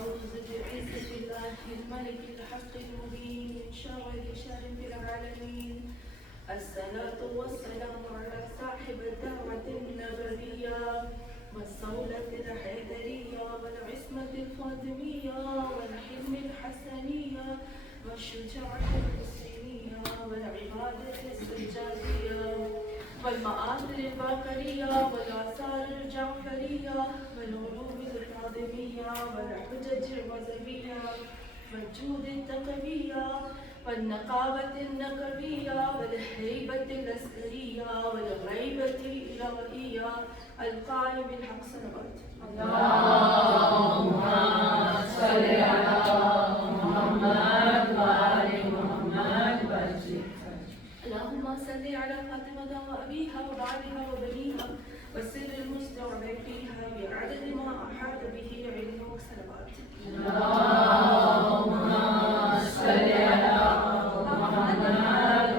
أعوذ بعزة الله الملك الحق المبين من شر ذي شر في العالمين. الصلاة والسلام على صاحب الدعوة النبوية والصولة الحيدرية والعصمة الفاطمية والحلم الحسنية والشجاعة الحسينية والعبادة السجادية والمآثر الباقرية والآثار الجعفرية والعلوم الفاطمية والحجج المذهبية والجود التقوية والنقابة النقبية والهيبة العسكرية والغيبة الإلهية القائم بالحق صلوات. اللهم صل على محمد وآل محمد وسلم. اللهم صل على فاطمة وأبيها وبعلها وبنيها والسر المستودع فيها بعدد ما أحاط به علمك صلوات. اللهم صل على محمد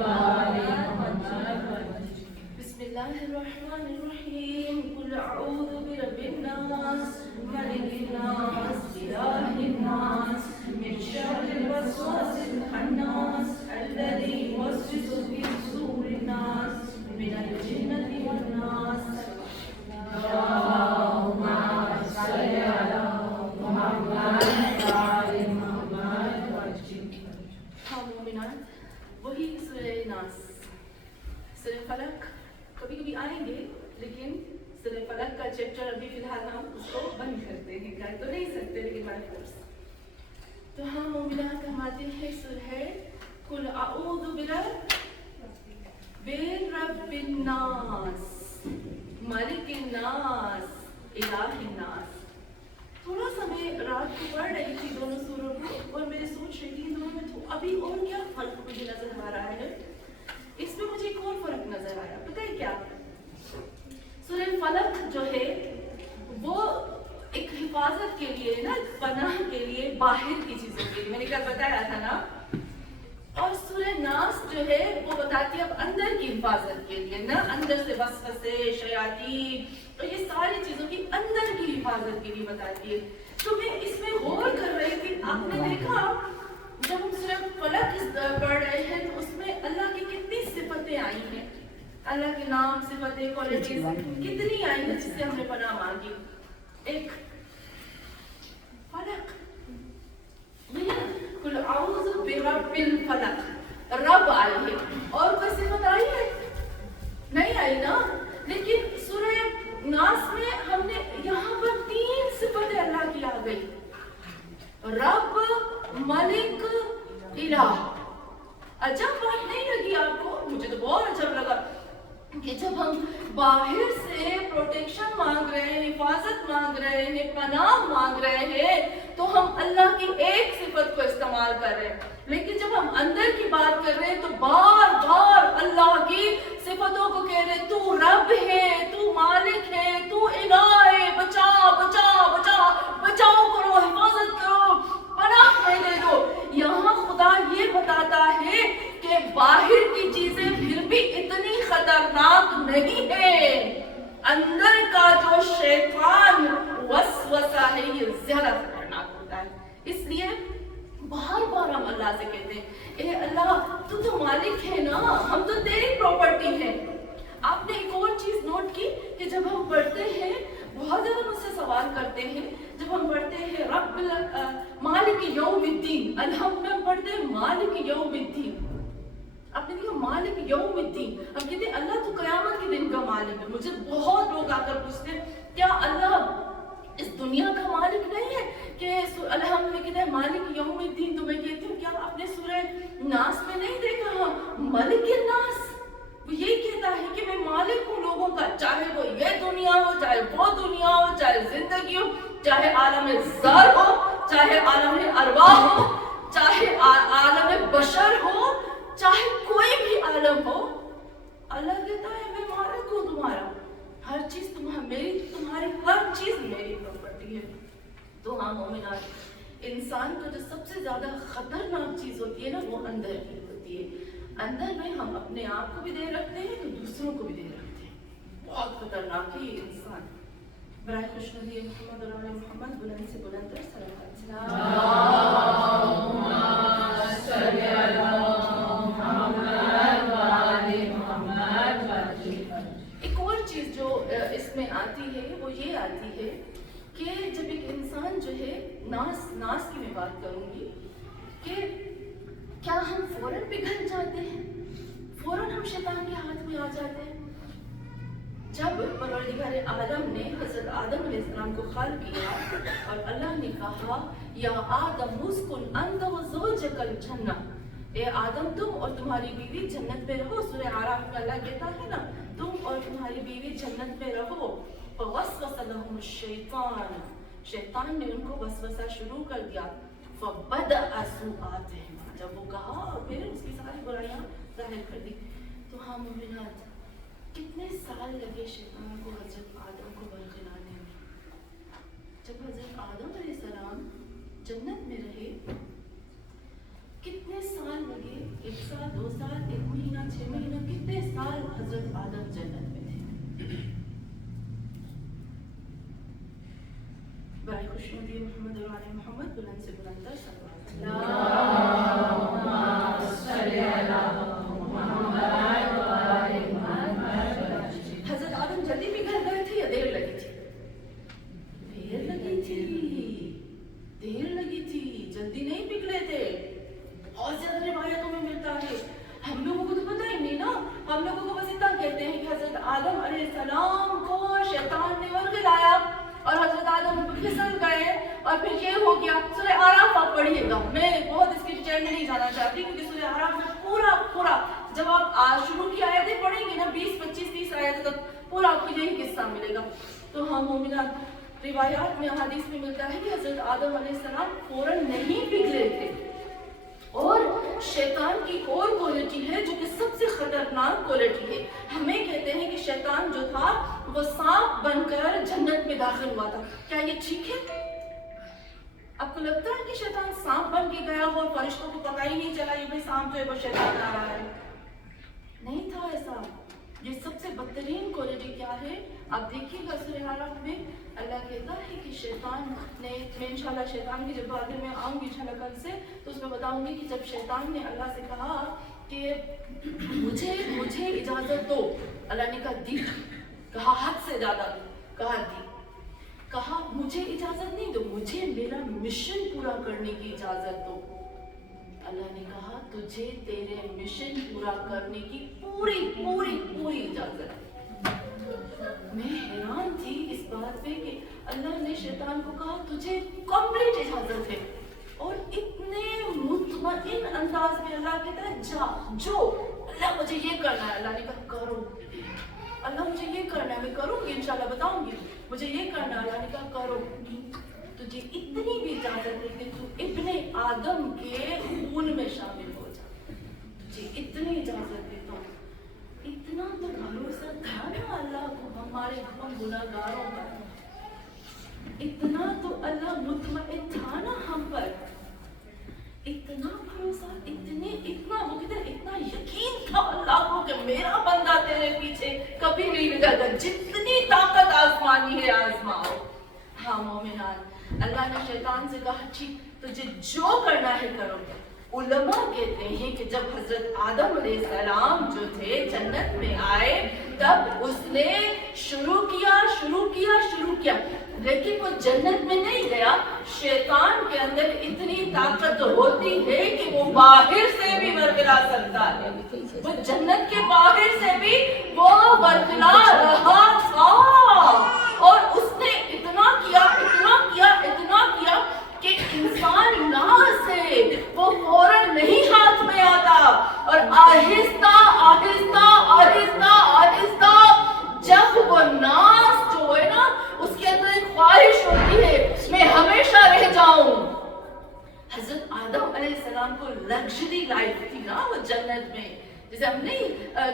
وآل محمد وسلم. بسم الله الرحمن الرحيم. قل أعوذ برب الناس ملك الناس إله الناس من شر الوسواس الخناس الذي يوسوس في صدور الناس من الجنة والناس. اللهم صل على محمد وآل محمد وسلم. हाँ मोमिनात, वही सूरह नास, सूरह फलक कभी कभी आएंगे, लेकिन सूरह फलक का चैप्टर अभी फिलहाल हम उसको बंद करते हैं, कर तो नहीं सकते लेकिन बाय फोर्स। तो हाँ मोमिनात, हम आते हैं सूरह कुल अऊज़ु बिरब्बिन नास मलिकिन नास इलाहिन नास। थोड़ा सा मैं रात को पढ़ रही थी दोनों सूरों को और मैं सोच रही थी दोनों में तो अभी और क्या फर्क मुझे नजर आ रहा है। इसमें मुझे एक और फर्क नजर आया, पता है क्या? सूरह फलक जो है वो एक हिफाजत के लिए ना, पनाह के लिए, बाहर की चीजों के लिए, मैंने कल बताया था ना। और सूरह नास जो है वो बताती है अब अंदर की हिफाजत के लिए ना, अंदर से वसवसे शयातीन और ये सारी चीजों की अंदर की हिफाजत के लिए बताती है। तो मैं इसमें गौर कर रही थी, आपने देखा जब हम सूरह फलक पढ़ रहे हैं तो उसमें अल्लाह की कितनी सिफतें आई हैं, अल्लाह के नाम, सिफतें, क्वालिटीज कितनी आई हैं जिससे हमने पनाह मांगी। एक फलक, कुल अऊज़ु बिरब्बिल फलक, रब आई है और कोई सिफत आई है? नहीं आई ना। लेकिन सूरह नास में हमने यहाँ पर 3 सिफतें अल्लाह की आ गई, रब, मलिक, इलाह। अजब बात नहीं लगी आपको? मुझे तो बहुत अजब लगा कि जब हम बाहर से प्रोटेक्शन मांग रहे हैं, हिफाजत मांग रहे हैं, पनाह मांग रहे हैं, तो हम अल्लाह की एक सिफत को इस्तेमाल कर रहे हैं, लेकिन जब हम अंदर की बात कर रहे हैं तो बार बार अल्लाह की सिफतों को कह रहे हैं, तू रब है, तू मालिक है, तू इलाह है, बचा बचा बचा, बचाओ करो, हिफाजत करो, पनाह दे दो। यहाँ खुदा ये बताता है कि बाहर की चीजें फिर भी इतनी खतरनाक नहीं है, अंदर का जो शैतान वसवसा है ये ज्यादा खतरनाक होता है। इसलिए बार बार हम अल्लाह से कहते हैं, ए अल्लाह तू तो मालिक है ना, हम तो तेरी प्रॉपर्टी है। आपने एक और चीज नोट की कि जब हम पढ़ते हैं, बहुत ज्यादा मुझसे सवाल करते हैं, जब हम पढ़ते हैं रब्बिल मालिक यौमिद्दीन, अलहम्द में हम पढ़ते हैं मालिक यौमिद्दीन। आपने देखा मालिक यौमिद्दीन, हम कहते हैं अल्लाह तो कयामत के दिन का मालिक है। मुझे बहुत लोग आकर पूछते हैं क्या अल्लाह इस दुनिया का मालिक नहीं है? कि अलहम्द में कहते हैं मालिक यौमिद्दीन। तो मैं कहती हूँ क्या आपने सूरह नास में नहीं देखा मलिक नास? वो ये कहता है कि मैं मालिक हूँ लोगों का, चाहे वो ये दुनिया हो, चाहे वो दुनिया हो, चाहे जिंदगी हो, चाहे आलम ज़र हो, चाहे आलम अरवाह हो, चाहे आलम बशर हो, चाहे कोई भी आलम हो। अल्लाह कहता है मैं मालिक हूँ तुम्हारा, हर चीज मेरी, तुम्हारी हर चीज मेरी प्रॉपर्टी है। तो हाँ मोमिनात, इंसान को जो सबसे ज्यादा खतरनाक चीज होती है ना वो अंदर की होती है। अंदर में हम अपने आप को भी दे रखते हैं तो दूसरों को भी दे रखते हैं। बहुत खतरनाक है ये इंसान। برائے خوشنودی محمد اور آل محمد بلند سے بلند تر صلوات. ایک اور چیز جو اس میں آتی ہے وہ یہ آتی ہے کہ جب ایک انسان جو ہے ناس کی میں بات کروں گی کہ کیا ہم فوراً پگھل جاتے ہیں، فوراً ہم شیطان کے ہاتھ میں آ جاتے ہیں. جب پروردگار عالم نے حضرت آدم علیہ السلام کو خلق کیا اور اللہ نے کہا یا آدم اسکن انت وزوجک الجنہ، اے آدم تم اور تمہاری بیوی جنت میں رہو. سورہ اعراف میں اللہ کہتا ہے نا تم اور تمہاری بیوی جنت میں رہو. فوسوس لهم الشیطان، شیطان نے ان کو وسوسہ شروع کر دیا. فبدأ سوءاتهم، جب وہ کہا اور پھر اس کی ساری برائیاں ظاہر کر دی. تو ہاں مومنات، کتنے سال لگے شیطان کو حضرت آدم کو برگلانے میں. جب حضرت آدم علیہ السلام جنت میں رہے کتنے سال لگے، 1 سال 2 سال 1 مہینہ 6 مہینہ، کتنے سال حضرت آدم جنت میں تھے. برائے خوشنودی محمد اور آل محمد بلند سے بلند تر صلوات. حضرت آدم جلدی پگھل گئے تھے یا دیر لگی تھی؟ دیر لگی تھی، جلدی نہیں پگھلے تھے. بہت زیادہ روایتوں میں ملتا ہے. ہم لوگوں کو تو پتہ ہی نہیں نا، ہم لوگوں کو بس اتنا کہتے ہیں کہ حضرت آدم علیہ السلام کو شیطان نے ورگلایا اور حضرت آدم پھسل گئے اور پھر یہ ہو گیا. سورہ اعراف آپ پڑھیے گا، میں بہت اس کی ڈیٹیل میں نہیں جانا چاہتی کیونکہ سورہ اعراف میں پورا جب آپ شروع کی آیتیں پڑھیں گے نا 20 25 30 آیتیں تک پورا آپ کو یہی قصہ ملے گا. تو ہم مومنات، روایات میں احادیث میں ملتا ہے کہ حضرت آدم علیہ السلام فوراً نہیں پگھلے تھے. اور شیطان کی اور کوالٹی ہے جو کہ سب سے خطرناک کوالٹی ہے. ہمیں کہتے ہیں کہ شیطان جو تھا وہ سانپ بن کر جنت میں داخل ہوا تھا. کیا یہ ٹھیک ہے؟ آپ کو لگتا ہے کہ شیطان سانپ بن کے گیا ہو اور فرشتوں کو پتہ ہی نہیں چلا یہ بھائی سانپ جو ہے وہ شیطان آ رہا ہے؟ نہیں تھا ایسا. یہ سب سے بدترین کوالٹی کیا ہے آپ دیکھیے گا سورہ اعراف میں اللہ کہتا ہے کہ شیطان نے، میں انشاءاللہ شیطان کی جب بارے میں آؤں گی انشاءاللہ کل سے تو اس میں بتاؤں گی کہ جب شیطان نے اللہ سے کہا کہ مجھے اجازت دو، اللہ نے کہا دی، کہا حد سے زیادہ دو، کہا دی. کہا مجھے اجازت نہیں دو، مجھے میرا مشن پورا کرنے کی اجازت دو. اللہ نے کہا تجھے تیرے مشن پورا کرنے کی پوری اجازت. میں حیران تھی اس بات پہ کہ اللہ نے شیطان کو کہا تجھے کمپلیٹ اجازت ہے اور اتنے مطمئن انداز میں اللہ کہتا ہے جا جو اللہ مجھے یہ کرنا ہے. اللہ نے کہا کرو. اللہ مجھے یہ کرنا ہے، میں کروں گی انشاءاللہ بتاؤں گی مجھے یہ کرنا ہے. اللہ نے کہا کرو. تجھے اتنی بھی اجازت ہے کہ تو ابن آدم کے خون میں شامل ہو جا. تجھے اتنی اجازت دیتا ہوں. اتنا تو بھروسہ تھا نا اللہ کو ہمارے ہم گناہگاروں کا. اتنا تو اللہ مطمئن تھا نا ہم پر. اتنا بھروسہ، اتنا وہ کہتے ہیں اتنا یقین تھا اللہ کو کہ میرا بندہ تیرے پیچھے کبھی نہیں بگڑ گا. جتنی طاقت آزمانی ہے آزماؤ. ہاں مومنان، اللہ نے شیطان سے کہا ٹھیک تجھے جو کرنا ہے کرو. علماء کہتے ہیں کہ جب حضرت آدم علیہ السلام جو تھے جنت میں آئے تب اس نے شروع کیا لیکن وہ جنت میں نہیں گیا. شیطان کے اندر اتنی طاقت ہوتی ہے کہ وہ باہر سے بھی ورگلا سکتا ہے. وہ جنت کے باہر سے بھی وہ ورگلا رہا تھا اور اس نے اتنا کیا کہ انسان ناز سے وہ فوراً نہیں ہاتھ میں آتا اور آہستہ جب وہ ناز جو ہے نا اس کے اندر ایک خواہش ہوتی ہے میں ہمیشہ رہ جاؤں. حضرت آدم علیہ السلام کو لگژری لائف تھی نا وہ جنت میں. جیسے ہم نہیں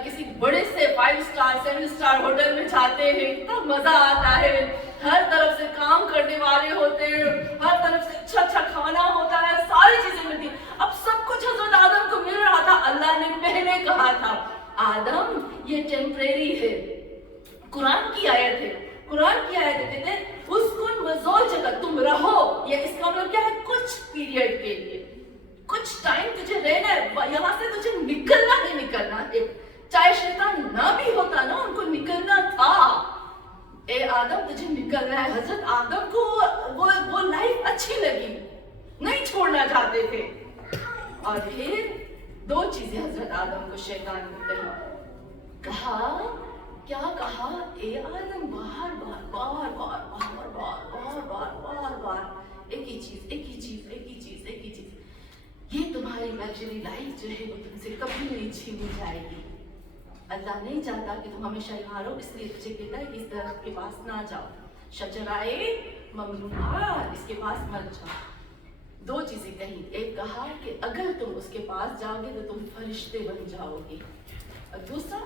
کسی بڑے سے 5 سٹار 7 سٹار ہوٹل میں جاتے ہیں اتنا مزہ آتا ہے. ہر طرف سے کام کرنے والے ہوتے ہیں، ہر طرف سے اچھا کھانا ہوتا ہے، ساری چیزیں ملتی. اب سب کچھ حضرت آدم کو مل رہا تھا. اللہ نے پہلے کہا تھا آدم یہ ٹیمپریری ہے. قرآن کی آیت ہے کہتے ہیں حضرت آدم کو وہ لائف اچھی لگی, نہیں چھوڑنا چاہتے تھے. اور پھر دو چیزیں حضرت آدم کو شیطان نے کہا, کیا کہا, اے آدم بار بار بار بار بار بار بار بار بار بار ایک ہی چیز ایک ہی چیز ایک ہی چیز ایک ہی چیز, یہ تمہاری لگژری لائف جو ہے وہ تم سے کبھی نہیں چھینی جائے گی. اللہ نہیں چاہتا کہ تم ہمیشہ یہاں رہو, اس لیے تجھے کہتا ہے کہ اس درخت کے پاس نہ جاؤ, شجرائے ممنوعہ اس کے پاس مت جاؤ. دو چیزیں کہیں, ایک کہا کہ اگر تم اس کے پاس جاؤ گے تو تم فرشتے بن جاؤ گے, اور دوسرا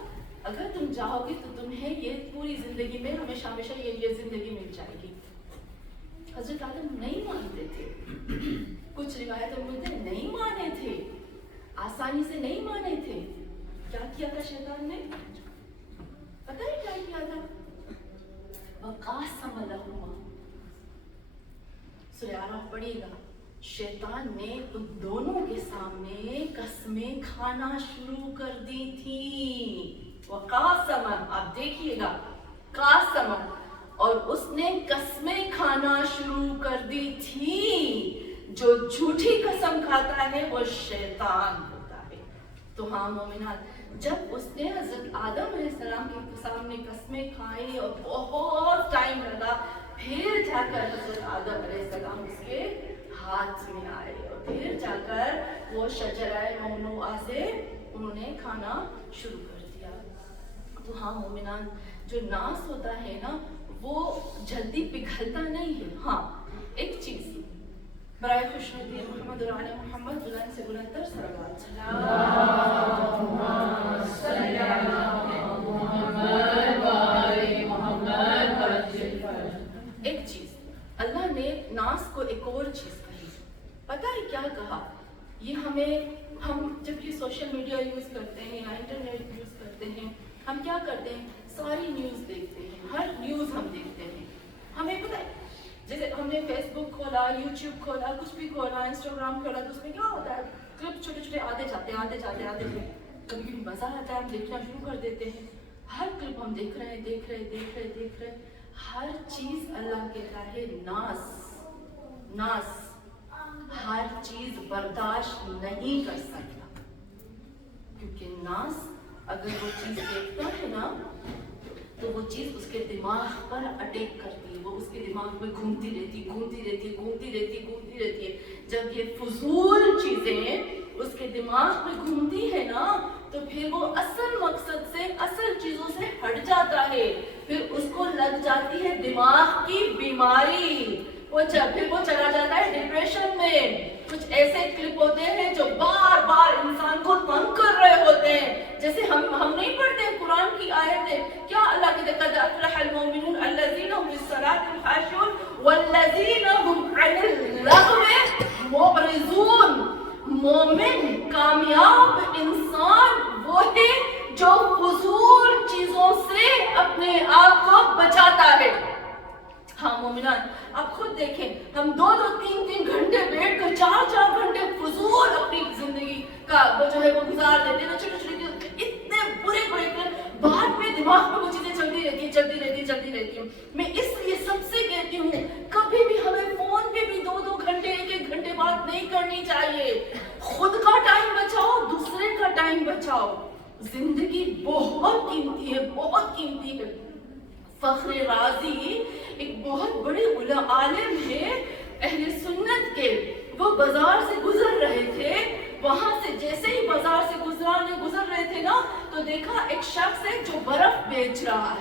اگر تم جاؤ گے تو تمہیں یہ پوری زندگی میں ہمیشہ ہمیشہ یہ زندگی مل جائے گی. حضرت آدم نہیں مانتے تھے, کچھ روایتیں بولتے نہیں مانے تھے, آسانی سے نہیں مانے تھے. کیا کیا تھا شیطان نے, پتہ ہے کیا کیا تھا؟ وَقَاسَمَ لَهُمَا, سورہ اعراف پڑھیے گا, شیطان نے ان دونوں کے سامنے قسمیں کھانا شروع کر دی تھی. وَقَاسَمَ, آپ دیکھیے گا, قاسم, اور اس نے قسمیں کھانا شروع کر دی تھی. جو جھوٹی قسم کھاتا ہے وہ شیطان ہوتا ہے. تو ہاں مومنات, جب اس نے حضرت آدم علیہ السلام کے سامنے قسمیں کھائی اور بہت ٹائم لگا, پھر جا کر حضرت آدم علیہ السلام اس کے ہاتھ میں آئے, اور پھر جا کر وہ شجرہ ممنوعہ سے انہوں نے کھانا شروع کر دیا. تو ہاں مومنان, جو ناس ہوتا ہے نا وہ جلدی پگھلتا نہیں ہے. ہاں ایک چیز, برائے خوش نبی محمد اور علی محمد بلند سے بلند تر صلوات. ایک چیز اللہ نے ناس کو ایک اور چیز کہی, پتہ ہے کیا کہا؟ یہ ہم جب یہ سوشل میڈیا یوز کرتے ہیں یا انٹرنیٹ یوز کرتے ہیں, ہم کیا کرتے ہیں, ساری نیوز دیکھتے ہیں, ہر نیوز ہم دیکھتے ہیں. ہمیں پتہ ہے, جیسے ہم نے فیس بک کھولا, یوٹیوب کھولا, کچھ بھی کھولا, انسٹاگرام کھولا, تو اس میں کیا ہوتا ہے, کلپ چھوٹے چھوٹے آتے جاتے آتے جاتے آتے ہیں. کبھی کبھی مزہ آتا ہے, ہم دیکھنا شروع کر دیتے ہیں. ہر کلپ ہم دیکھ رہے ہیں. ہر چیز اللہ کہتا ہے ناس, ہر چیز برداشت نہیں کر سکتا, کیونکہ ناس اگر وہ چیز دیکھتا ہے نا تو وہ چیز اس کے دماغ پر اٹیک کرتی ہے, وہ اس کے دماغ میں گھومتی رہتی ہے. جب یہ فضول چیزیں اس کے دماغ میں گھومتی ہے نا تو پھر وہ اصل مقصد سے, اصل چیزوں سے ہٹ جاتا ہے, پھر اس کو لگ جاتی ہے دماغ کی بیماری, پھر وہ چلا جاتا ہے ڈپریشن میں. کچھ ایسے کلپ ہوتے ہیں جو بار بار انسان کو تنگ کر رہے ہوتے ہیں, جیسے ہم نہیں پڑھتے قرآن کی آیتیں, کیا اللہ کے قد افلح المؤمنون الذین هم للصلاة خاشعون والذین هم عن اللغو معرضون. مومن کامیاب انسان وہ ہے جو فضول چیزوں سے اپنے آپ کو بچاتا ہے. ہاں مومنان, آپ خود دیکھیں, ہم 2-3 گھنٹے بیٹھ کر 4 گھنٹے فضول اپنی زندگی کا وہ جو ہے وہ گزار دیتے ہیں. چھوٹے اتنے برے بعد میں دماغ میں وہ چیزیں چلتی رہتی ہیں. میں اس لیے سب سے کہتی ہوں, کبھی بھی ہمیں فون پہ بھی 2 گھنٹے 1 گھنٹے بات نہیں کرنی چاہیے. خود کا ٹائم بچاؤ, دوسرے کا ٹائم بچاؤ. زندگی بہت قیمتی ہے. فخر رازی ایک بہت بڑے عالم ہے اہل سنت کے, وہ بازار سے گزر رہے تھے. وہاں سے جیسے ہی بازار سے گزر رہے تھے نا تو دیکھا ایک شخص ہے جو برف بیچ رہا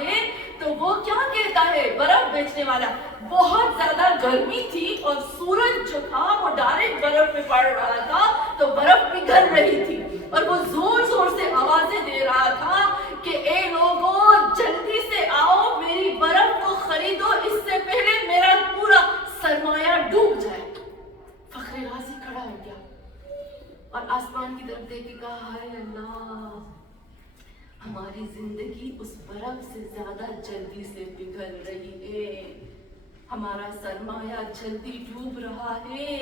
ہے. تو وہ کیا کہتا ہے, برف بیچنے والا, بہت زیادہ گرمی تھی اور سورج جو تھا وہ ڈائریکٹ برف پہ پڑ رہا تھا, تو برف پگھل رہی تھی, اور وہ زور سے آوازیں دے رہا تھا کہ اے لوگوں جلدی سے آؤ, میری برف کو خریدو, اس سے پہلے میرا پورا سرمایہ ڈوب جائے. فخر رازی کھڑا ہو گیا اور آسمان کی طرف دیکھ کے کہا, ہائے اللہ, ہماری زندگی اس برف سے زیادہ جلدی سے پگھل رہی ہے, ہمارا سرمایہ جلدی ڈوب رہا ہے.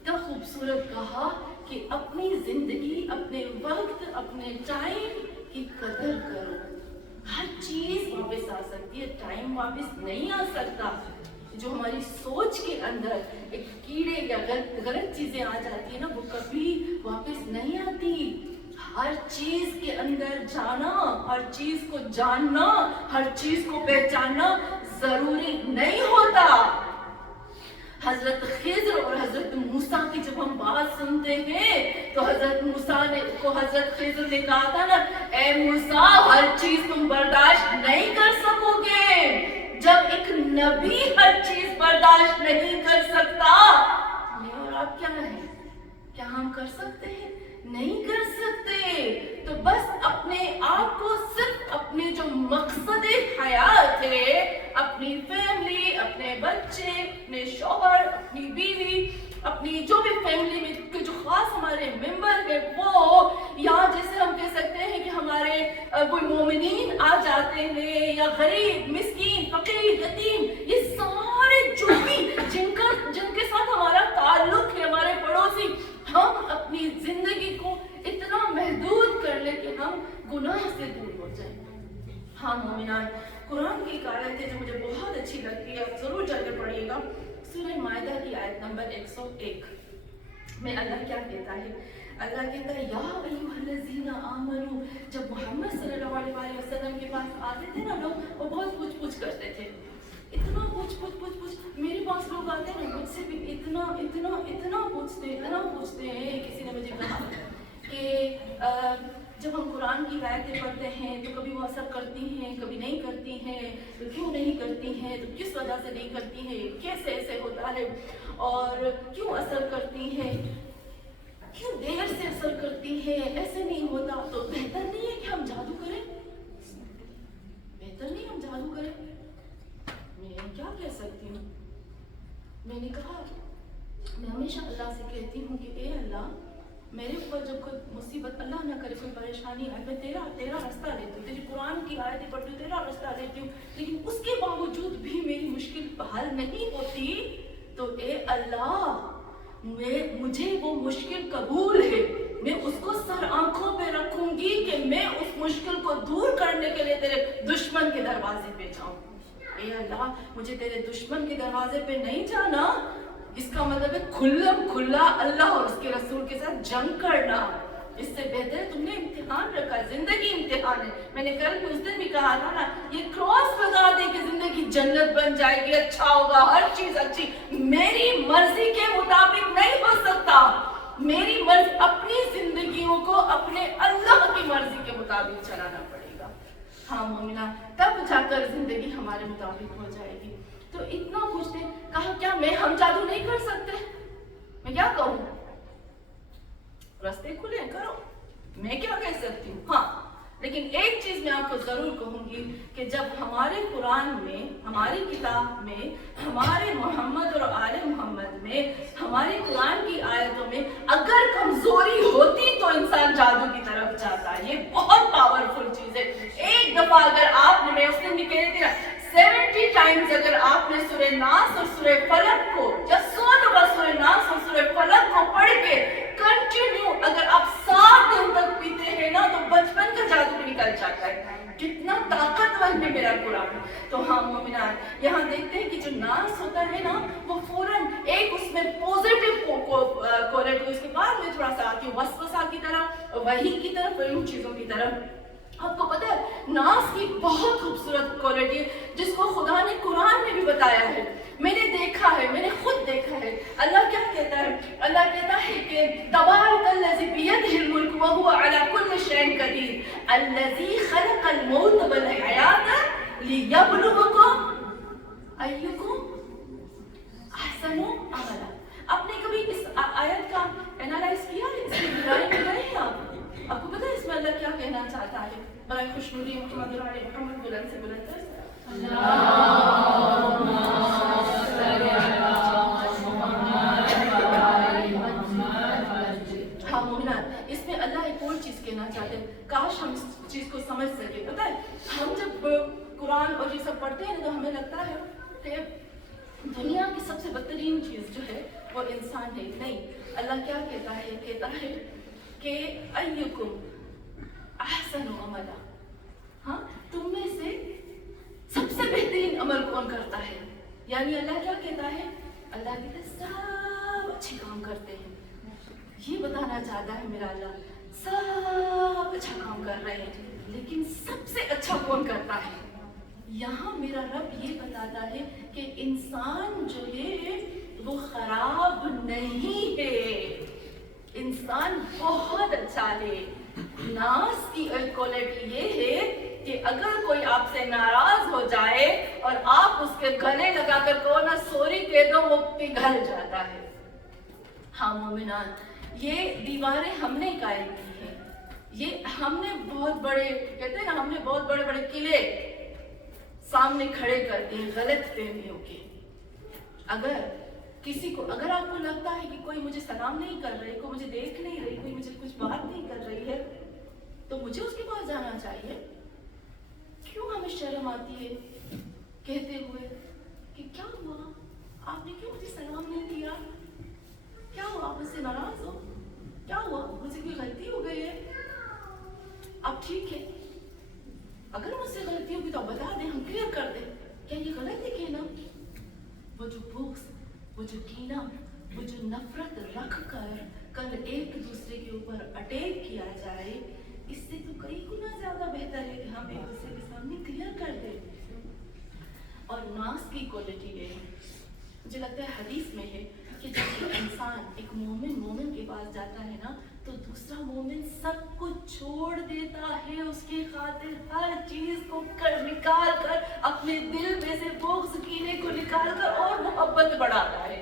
اتنا خوبصورت کہا کہ اپنی زندگی, اپنے وقت, اپنے ٹائم کی قدر کرو. ہر چیز واپس آ سکتی ہے، ٹائم واپس نہیں آ سکتا. جو ہماری سوچ کے اندر ایک کیڑے یا غلط چیزیں آ جاتی ہیں نا، وہ کبھی واپس نہیں آتی. ہر چیز کے اندر جانا، ہر چیز کو جاننا، ہر چیز کو پہچاننا ضروری نہیں ہوتا. حضرت خضر اور حضرت موسیٰ کی جب ہم بات سنتے ہیں تو حضرت موسیٰ کو حضرت خضر نے کہا تھا نا، اے موسیٰ ہر چیز تم برداشت نہیں کر سکو گے. جب ایک نبی ہر چیز برداشت نہیں کر سکتا، میں اور آپ کیا ہیں؟ کیا ہم کر سکتے ہیں؟ نہیں کر سکتے. تو بس اپنے آپ کو صرف اپنے جو مقصد حیات ہے، اپنی فیملی، اپنے بچے، اپنے شوہر، اپنی بیوی، اپنی جو بھی فیملی میں کے جو خاص ہمارے ممبر ہیں، وہ یا جیسے ہم کہہ سکتے ہیں کہ ہمارے کوئی مومنین آ جاتے ہیں، یا غریب، مسکین، فقیر، یتیم، یہ سارے جو بھی جن کے ساتھ ہمارا تعلق ہے، ہمارے پڑوسی، ہم اپنی زندگی کو اتنا محدود کر لیں کہ ہم گناہ سے دور ہو جائیں. ہاں مومنان، قرآن کی ایک آیت ہے جو مجھے بہت اچھی لگتی ہے، آپ ضرور جا کے پڑھیے گا. سورہ مائدہ کی آیت نمبر 101 میں اللہ کیا کہتا ہے؟ اللہ کہتا ہے یا ایھا الذین آمنو. جب محمد صلی اللہ علیہ وسلم کے پاس آتے تھے نا لوگ، وہ بہت پوچھ کرتے تھے، اتنا پوچھ. میرے پاس لوگ آتے ہیں مجھ سے بھی اتنا پوچھتے ہیں. کسی نے مجھے کہا کہ جب ہم قرآن کی آیتیں پڑھتے ہیں تو کبھی وہ اثر کرتی ہیں، کبھی نہیں کرتی ہیں، تو کیوں نہیں کرتی ہیں، تو کس وجہ سے نہیں کرتی ہیں، کیسے ایسے ہوتا ہے، اور کیوں اثر کرتی ہیں، کیوں دیر سے اثر کرتی ہیں، ایسے نہیں ہوتا. تو بہتر نہیں ہے کہ ہم جادو کریں؟ بہتر نہیں ہم جادو کریں؟ میں کیا کہہ سکتی ہوں؟ میں نے کہا، میں ہمیشہ اللہ سے کہتی ہوں کہ اے اللہ، میرے اوپر جب کوئی مصیبت، اللہ نہ کرے کوئی پریشانی آئے، میں تیرا رستہ لیتی ہوں، تیری قرآن کی آیتیں پڑھتی ہوں، تیرا رستہ لیتی ہوں، لیکن اس کے باوجود بھی میری مشکل حل نہیں ہوتی، تو اے اللہ مجھے وہ مشکل قبول ہے. میں اس کو سر آنکھوں پہ رکھوں گی کہ میں اس مشکل کو دور کرنے کے لیے تیرے دشمن کے دروازے پہ جاؤں. اے اللہ، مجھے تیرے دشمن کے دروازے پہ نہیں جانا. اس کا مطلب ہے کھلا اللہ اور اس کے رسول کے ساتھ جنگ کرنا. اس سے بہتر ہے تم نے امتحان رکھا ہے، زندگی امتحان ہے. میں نے کل بھی اس دن بھی کہا تھا نا، یہ کراس لگا دے کہ زندگی جنت بن جائے گی، اچھا ہوگا، ہر چیز اچھی. میری مرضی کے مطابق نہیں ہو سکتا. میری مرضی، اپنی زندگیوں کو اپنے اللہ کی مرضی کے مطابق چلانا پڑے گا. ہاں مومنہ، تب جا کر زندگی ہمارے مطابق ہو جائے گی. تو اتنا پوچھتے، کہا کیا ہم جادو نہیں کر سکتے؟ میں کیا کہوں؟ راستے کھلے کرو، میں کیا کہہ سکتی ہوں. ہاں، لیکن ایک چیز میں آپ کو ضرور کہوں گی کہ جب ہمارے قرآن میں، ہماری کتاب میں، ہمارے محمد اور آل محمد میں، ہماری قرآن کی آیتوں میں اگر کمزوری ہوتی تو انسان جادو کی طرف جاتا ہے. یہ بہت پاورفل چیز ہے. ایک دفعہ اگر آپ نے، میں اس دن بھی کہہ رہی تھی نا، 70 ٹائمز اگر آپ نے سورہ ناس اور سورہ فلق کو، یا 100 دفعہ سورہ ناس اور سورہ فلق کو پڑھ کے کنٹینیو اگر آپ 7 دن تک پیتے ہیں نا، تو بچپن کا جادو بھی نکل جاتا ہے. کتنا طاقتور ہے میرا قرآن. تو ہاں مومنان، یہاں دیکھتے ہیں کہ جو ناس ہوتا ہے نا، وہ فوراً ایک اس میں پوزیٹیو کوالٹی، اس کے بعد میں تھوڑا سا آتی ہوں وسوسہ کی طرف، وحی کی طرف، ان چیزوں کی طرف. آپ کو پتا ہے ناس کی بہت خوبصورت کوالٹی ہے جس کو خدا نے قرآن میں بھی بتایا ہے. میں نے دیکھا ہے، میں نے خود دیکھا ہے. اللہ کیا کہتا ہے؟ اللہ کہتا ہے کہ تبارک الذی بیدہ الملک وہو علی کل شیء قدیر الذی خلق الموت والحیاۃ لیبلوکم ایکم احسن عملا. آپ نے کبھی اس آیت کا انالائز کیا ہے؟ اس کی گہرائی میں گئے ہیں آپ کو پتا ہے اس میں اللہ کیا کہنا چاہتا ہے؟ برائے خوشنودی محمد اور آل محمد بلند سے بلند کر اللہم صلی علی محمد و آل محمد. ہاں مومنان، اس میں اللہ ایک اور چیز کہنا چاہتے ہیں. کاش ہم اس چیز کو سمجھ سکے. پتہ ہے ہم جب قرآن اور یہ سب پڑھتے ہیں تو ہمیں لگتا ہے کہ دنیا کی سب سے بدترین چیز جو ہے وہ انسان ہے. نہیں، اللہ کیا کہتا ہے؟ کہتا ہے کہ ایکم احسن عملا. हाँ, तुम में से सबसे बेहतरीन अमल कौन करता है? यानी अल्लाह क्या कहता है? अल्लाह कहता है सब अच्छे काम करते हैं। ये बताना चाहता है मेरा अल्लाह, सब अच्छा काम कर रहे हैं, लेकिन सबसे अच्छा कौन करता है? यहाँ मेरा रब ये बताता है कि इंसान जो है वो खराब नहीं है, इंसान बहुत अच्छा है। नास की एक क्वालिटी ये है कि अगर कोई आपसे नाराज हो जाए और आप उसके गले लगाकर कहो ना सॉरी कह दो, वो पिघल जाता है। हाँ मोमिनान, ये दीवारें हमने कायम की हैं, ये हमने बहुत बड़े, कहते हैं ना, हमने बहुत बड़े बड़े किले सामने खड़े कर दिए गलत फहमियों के। अगर किसी को, अगर आपको लगता है कि कोई मुझे सलाम नहीं कर रही, कोई मुझे देख नहीं रही, कोई मुझे कुछ बात नहीं कर रही है, तो मुझे उसके पास जाना चाहिए। क्यों हमें शर्म आती है कहते हुए कि क्या हुआ, आपने क्यों मुझे सलाम नहीं दिया, क्या हुआ, आप मुझसे नाराज हो, क्या हुआ, मुझसे कोई गलती हो गई है? अब ठीक है, अगर मुझसे गलती होगी तो आप बता दें, हम क्लियर कर दें। क्या ये गलत है कहना? वो जो बुग्स, वो जो कीना, वो जो नफरत रख कर कल एक दूसरे के ऊपर अटैक किया जाए, इससे तो कई गुना ज्यादा बेहतर है कि हम एक दूसरे के सामने क्लियर कर दें। और नास की क्वालिटी ये है, मुझे लगता है हदीस में है कि जब इंसान एक मोमिन के पास जाता है ना, तो दूसरा मोमिन सब कुछ छोड़ देता है उसके खातिर, हर चीज को निकाल कर, अपने दिल में से बुग़्ज़ कीने को निकाल कर और मोहब्बत बढ़ाता है।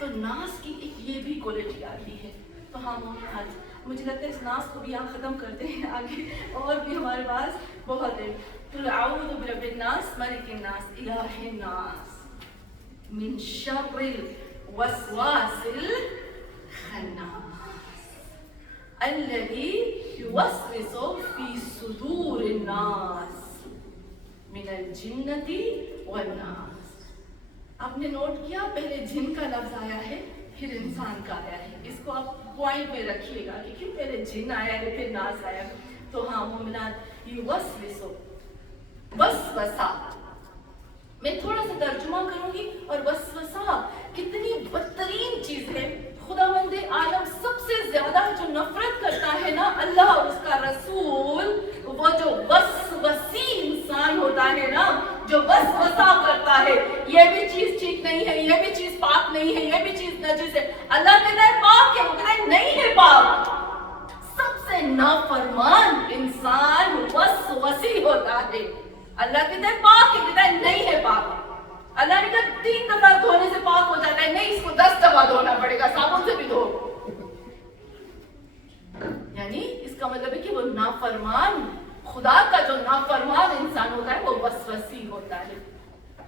तो नास की एक ये भी क्वालिटी आती है। तो हाँ मोमिन, आज मुझे लगता है इस नास को भी यहाँ ख़त्म करते हैं, आगे और भी हमारे पास बहुत है। कुल अऊज़ु बिरब्बिन नास, मलिकिन नास, इलाहिन नास, मिन शर्रिल वस्वासिल खन्नास, अल्लज़ी युवस्विसु फी सुदूरिन नास, मिनल जिन्नति वन नास। आपने नोट किया, पहले जिन का लफ्ज़ आया है, फिर इंसान का आया है। इसको आप पॉइंट में रखिएगा कि क्यों पहले जिन आया है फिर नास आया। तो हाँ मोमिनात, युवस्विसु, वसवसा, मैं थोड़ा सा तर्जुमा करूंगी। और वसवसा कितनी बदतरीन चीज है। खुदावंद आलम सबसे ज्यादा जो नफरत करता है ना, अल्लाह और उसका रसूल, वो जो वसवसी इंसान होता है ना, जो वसवसा करता है, ये भी चीज ठीक नहीं है, ये भी चीज पाक नहीं है, ये भी चीज नजीस है। अल्लाह कहता है पाक है, वो कहता है नहीं है पाक। सबसे नाफरमान इंसान वसवसी होता है। अल्लाह कहता है पाक है, कहता है नहीं है पाक। अल्लाह ने कहा 3 दफा धोने से पाक हो जाता है, नहीं, इसको 10 दफा धोना पड़ेगा, साबुन से भी धो। यानी इसका मतलब है कि वो नाफरमान, खुदा का जो नाफरमान इंसान होता है वो वसवसी होता है।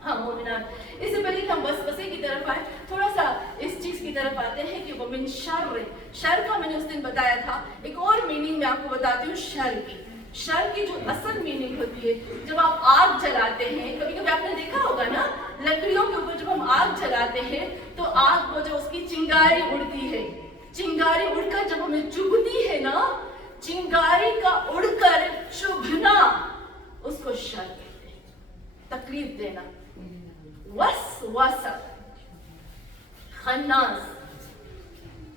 हाँ मोमिनान, इससे पहले कि हम वसवसे की तरफ आए, थोड़ा सा इस चीज की तरफ आते हैं कि वो मिन शर्र, शर का मैंने उस दिन बताया था। एक और मीनिंग मैं आपको बताती हूँ शर की। शर की जो असल मीनिंग होती है, जब आप आग जलाते हैं, कभी कभी आपने देखा होगा ना, लकड़ियों के ऊपर जब हम आग जलाते हैं तो आग, वो जो उसकी चिंगारी उड़ती है, चिंगारी उड़कर जब हमें चुभती है ना, चिंगारी का उड़कर चुभना, उसको शर कहते हैं, तकलीफ देना। वसवसा, खन्नास,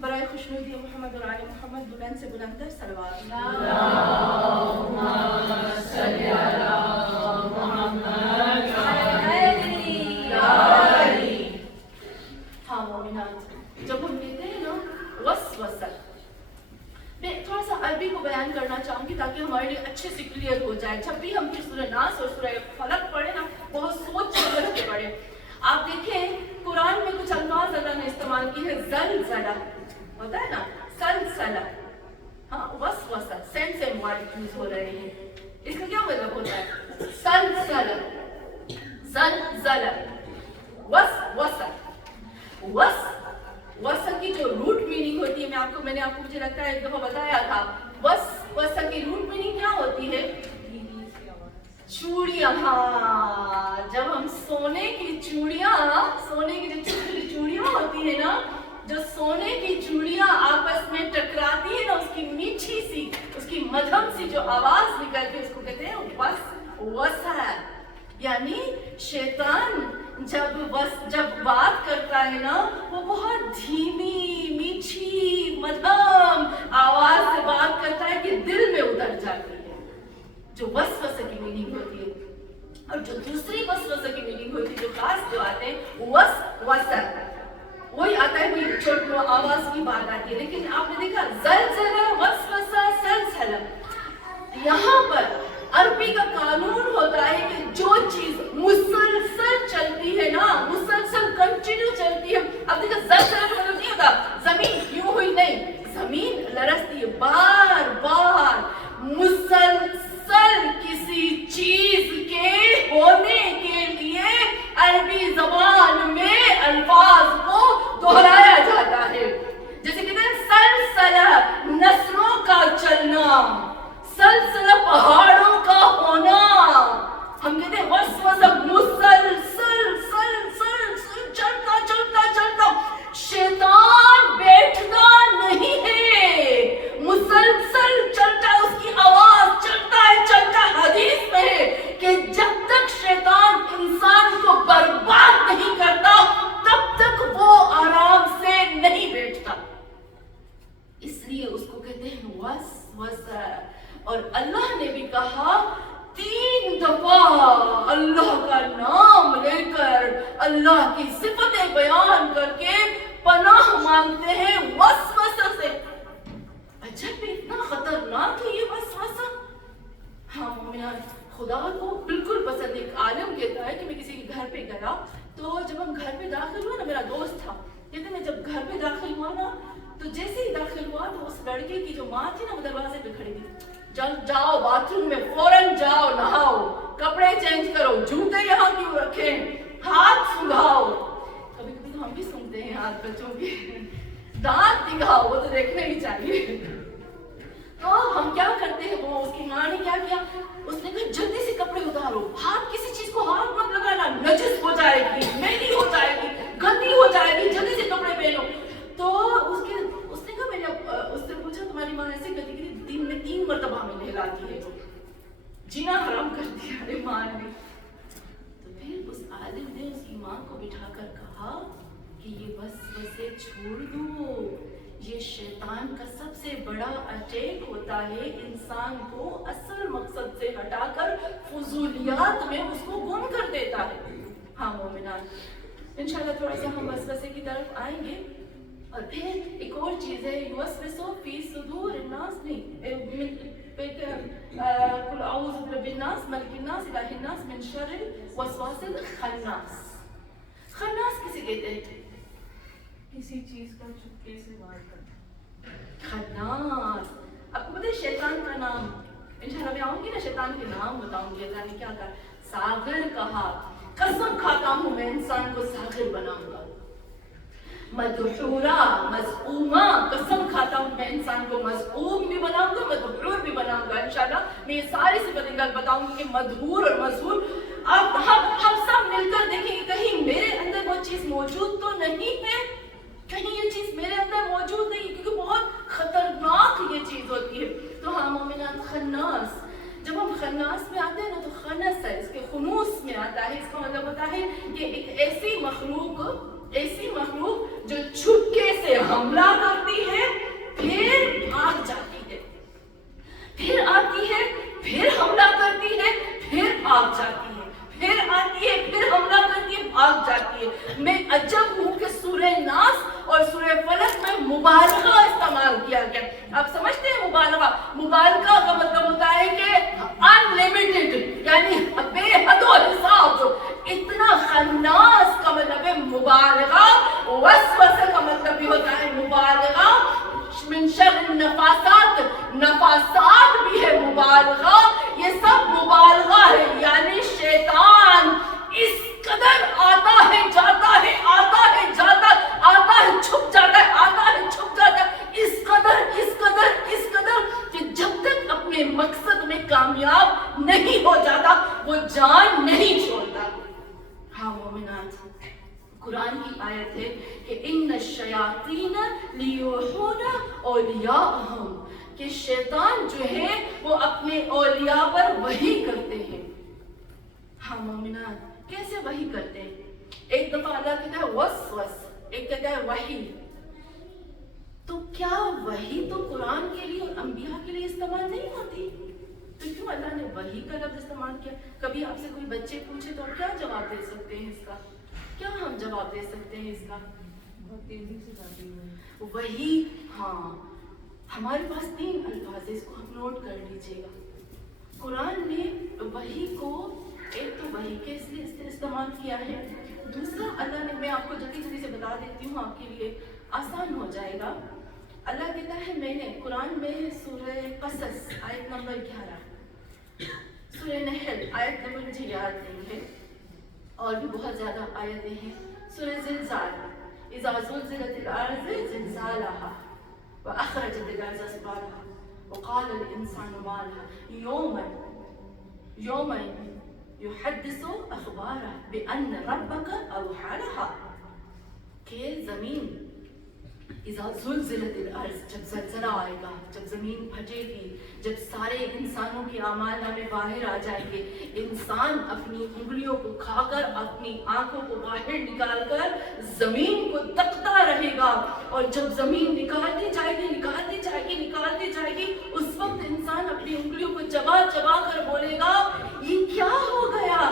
बराए खुशनुदी मोहम्मद और आले मोहम्मद, बुलंद से बुलंदतर सलवात। हाँ मोमिनात, जब हम कहते हैं ना वसवसा, मैं थोड़ा सा अरबी को बयान करना चाहूंगी ताकि हमारे लिए अच्छे से क्लियर हो जाए। जब भी हम फिर सूरह नास और सूरह फलक पढ़े ना, बहुत सोच समझ के पढ़े। आप देखें कुरान में कुछ अल्फाज अल्लाह ने इस्तेमाल की है, ज़लज़ला होता है ना, सलसला, हाँ वसवसा, सेम वर्ड यूज हो रहे हैं। इसका क्या मतलब होता है? सलसला, ज़लज़ला, वसवसा। वसवसा की जो रूट मीनिंग होती है, मैंने आपको मुझे लगता है एक दफा बताया था। वसवसा की रूट मीनिंग क्या होती है? चूड़ियां। हाँ, जब हम सोने की चूड़ियां, सोने की जो छोटी चूड़ियां होती है ना, जो सोने की चूड़ियां आपस में टकराती है ना, उसकी मीठी सी, उसकी मध्यम सी जो आवाज निकलती है उसको कहते हैं वसवसा। यानी शैतान जब बात करता है ना, वो बहुत धीमी मीठी मध्यम आवाज से बात करता है कि दिल में उतर जाती है, जो वसवसा की मीनिंग होती है। और जो दूसरी वसवसा की मीनिंग होती है, जो खास जो आते हैं वसवसा, वही आता है, कोई छोटी आवाज की बात आती है। लेकिन आपने देखा ज़लज़ला, वसवसा, सलसला, यहाँ पर अरबी का कानून होता है कि जो चीज मुसलसल चलती है ना, मुसलसल कंटिन्यू चलती है। अब देखो ज़लज़ला का मतलब नहीं होता जमीन यूं हुई, नहीं, जमीन लरसती है बार बार। मुसलसल किसी चीज के होने के लिए अरबी जबान में अल्फाज को दोहराया जाता है। जैसे कहते हैं सलसला, नस्लों का चलना, सलसला पहाड़ों का होना। हम कहते हैं वसवसा, मुसलसल सलसल चलता चलता चलता। शैतान बैठता नहीं है, मुसलसल चलता है, उसकी आवाज चलता है। हदीस में है कि जब तक शैतान इंसान को बर्बाद नहीं करता तब तक वो आराम से नहीं बैठता, इसलिए उसको कहते हैं वसवसा। और अल्लाह ने भी कहा 3 दफा अल्लाह का नाम लेकर, अल्लाह की सिफतें बयान करके पनाह मांगते हैं वसवसा से। अजब, इतना खतरनाक है ये वसवसा। हाँ मोमिनात, खुदा को बिल्कुल पसंद। एक आलिम कहता है कि मैं किसी के घर पे गया, तो जब हम घर पे दाखिल हुआ ना, मेरा दोस्त था, कहते मैं जब घर पे दाखिल हुआ ना, तो जैसे ही दाखिल हुआ तो उस लड़के की जो माँ थी ना, वो दरवाजे पे खड़ी थी। जाओ बाथरूम में, फौरन जाओ, नहाओ, कपड़े चेंज करो, जूते यहाँ क्यों रखे, हाथ सुंघाओ। कभी कभी तो हम भी सुनते हैं हाथ बच्चों के, दांत दिखाओ, वो तो देखने ही चाहिए। तो हम क्या करते हैं, वो उसकी माँ ने क्या किया, उसने कहा जल्दी से कपड़े उतारो, हाथ किसी चीज को हाथ मत लगाना, नजिस हो जाएगी, मैली हो जाएगी, गंदी हो जाएगी, जल्दी से कपड़े पहनो। तो उसने कहा, मैंने उससे पूछा तुम्हारी माँ ऐसे करती कि दिन में 3 मरतबा हमें नहलाती है, जीना हराम कर दिया अरे माँ ने। तो फिर उस आलिम ने उसकी माँ को बिठाकर कहा कि ये वसवसे छोड़ दो, ये शैतान का सबसे बड़ा अटैक होता है, इंसान को असल मकसद से हटाकर फुजूलियात में उसको गुम कर देता है। हाँ मोमिनात, इंशाल्लाह थोड़ा सा हम वसवसे की तरफ आएंगे। और फिर एक और चीज़ है, युवस्विसु फी सुदूर अन्नास, नहीं, कुल औज़ु बिरब्बिन्नास मलिकिन्नास इलाहिन्नास मिन शर्रिल वसवासिल खन्नास। खन्नास किसे कहते हैं? किसी चीज का चुपके से वार करना, खन्नास। आपको पता है शैतान का नाम, इंशाल्लाह मैं आऊंगी ना, शैतान के नाम बताऊंगी। अल्लाह ने क्या कहा, सागिर कहा, कसम खाता हूं मैं इंसान को सागिर बनाऊंगा। मदहूरा, मज़ऊमा, कसम खाता हूं मैं इंसान को मज़ऊम भी बनाऊंगा, मदहूर भी बनाऊंगा। इंशाल्लाह मैं ये सारी सिफतें बताऊंगी कि मदहूर और मज़ऊर। अब हम सब मिलकर देखेंगे कहीं मेरे अंदर वो चीज मौजूद तो नहीं है, कहीं ये चीज मेरे अंदर मौजूद नहीं, क्योंकि बहुत खतरनाक ये चीज होती है। तो हाँ मोमिनात, खन्नास, जब हम खन्नास में आते हैं ना, तो खन्नस है, इसके खुनूस में आता है। इसका मतलब होता है कि एक ऐसी मखलूक जो छुपके से हमला करती है, फिर भाग जाती है, फिर आती है, फिर हमला करती है, फिर भाग जाती है, फिर आती है, फिर हमला करती है, भाग जाती है। मैं अजब हूं कि सूरह नास और सूरह फलक में मुबालगा इस्तेमाल किया गया। आप समझते हैं मुबालगा का मतलब होता है कि अनलिमिटेड, यानी बेहद हिसाब। इतना खन्नास का मतलब है मुबालगा, वसवसा का मतलब भी होता है मुबालगा, मिन शर्र नफासात, नफासात भी है मुबालगा, ये सब मुबालगा है। यानी शैतान इस कदर आता है जाता है, आता है जाता, आता है छुप जाता है, आता है छुप जाता है, इस कदर कि जब तक अपने मकसद में कामयाब नहीं हो जाता वो जान नहीं छोड़ता। हाँ मोमिनात, कुरान की आयत है कि इन्नश शयातीन लियूहूना औलियाअहुम, کہ شیطان جو ہے وہ اپنے اولیاء پر وحی کرتے ہیں. ہاں مومنات کیسے وحی کرتے ہیں؟ ایک دفعہ اللہ کہتا ہے وسوس، ایک کہتا ہے وحی. تو کیا وحی تو قرآن کے لیے اور انبیاء کے لیے استعمال نہیں ہوتی؟ تو کیوں اللہ نے وحی کا لفظ استعمال کیا؟ کبھی آپ سے کوئی بچے پوچھے تو آپ کیا جواب دے سکتے ہیں اس کا؟ کیا ہم جواب دے سکتے ہیں اس کا؟ بہت تیزی سے جاتی ہے وحی. ہاں ہمارے پاس 3 الفاظ ہے، اس کو ہم نوٹ کر لیجیے گا. قرآن نے وحی کو ایک تو وحی کے اس لیے استعمال کیا ہے، دوسرا اللہ نے، میں آپ کو جلدی جلدی سے بتا دیتی ہوں آپ کے لیے آسان ہو جائے گا. اللہ کہتا ہے میں نے قرآن میں سورہ قصص آیت نمبر 11، سورہ نحل آیت نمبر مجھے یاد نہیں ہے، اور بھی بہت زیادہ آیتیں ہیں. سورہ زلزال اذا زلزلت الارض زلزالها واخرجت الارض اثقالها وقال الانسان ما لها يوم يحدث اخبارها بان ربك اوحى لها. کہ زمین اذا زلزلت الارض، جب زلزلہ آئے گا، جب زمین پھٹے گی، جب سارے انسانوں کے اعمال نامے باہر آ جائیں گے، انسان اپنی انگلیوں کو کھا کر، اپنی آنکھوں کو باہر نکال کر زمین کو تکتا رہے گا، اور جب زمین نکالتی جائے گی نکالتی جائے گی نکالتی جائے گی، اس وقت انسان اپنی انگلیوں کو چبا چبا کر بولے گا یہ کیا ہو گیا؟